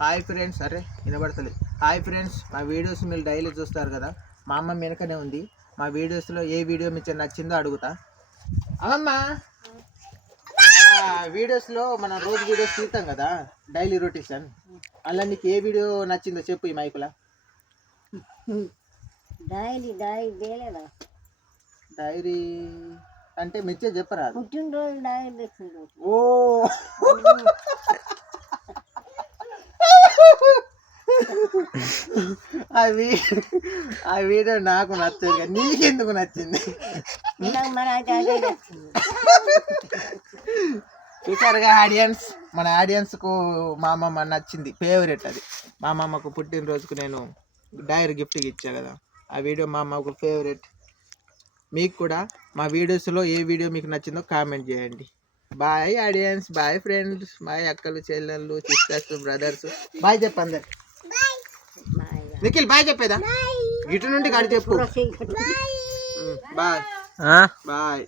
Hi friends అరే వినబడతలేదు. Hi friends మా వీడియోస్ మీరు డైలీ చూస్తారు కదా? మా అమ్మ వెనకనే ఉంది. మా వీడియోస్లో ఏ వీడియో మీకు నచ్చిందో అడుగుతా. అమ్మమ్మ! వీడియోస్లో మనం రోజు వీడియోస్ తీస్తాం కదా డైలీ రొటేషన్. అలా నీకు ఏ వీడియో నచ్చిందో చెప్పు ఈ మైకులా. డైలీ డైలీ డైరీ అంటే మెచ్చే చెప్పరాదు. పుట్టినరోజు తెచ్చిండు ఓ! అవి ఆ వీడియో నాకు నచ్చదు నీకెందుకు నచ్చింది? చూసారుగా ఆడియన్స్? మన ఆడియన్స్కు మా అమ్మమ్మ నచ్చింది. ఫేవరెట్ అది. మా అమ్మమ్మకు పుట్టినరోజుకు నేను డైరీ గిఫ్ట్ ఇచ్చా కదా. ఆ వీడియో మా అమ్మకు ఫేవరెట్ మీకు కూడా మా వీడియోస్లో ఏ వీడియో మీకు నచ్చిందో కామెంట్ చేయండి. Bye audience bye friends bye అక్కలు చెల్లెళ్ళు సిస్టర్స్ బ్రదర్స్ బాయ్ చెప్పండి. నిఖిల్ బాయ్ చెప్పేదా? ఇటు నుండి గడి చెప్పు. బాయ్. బాయ్. బాయ్.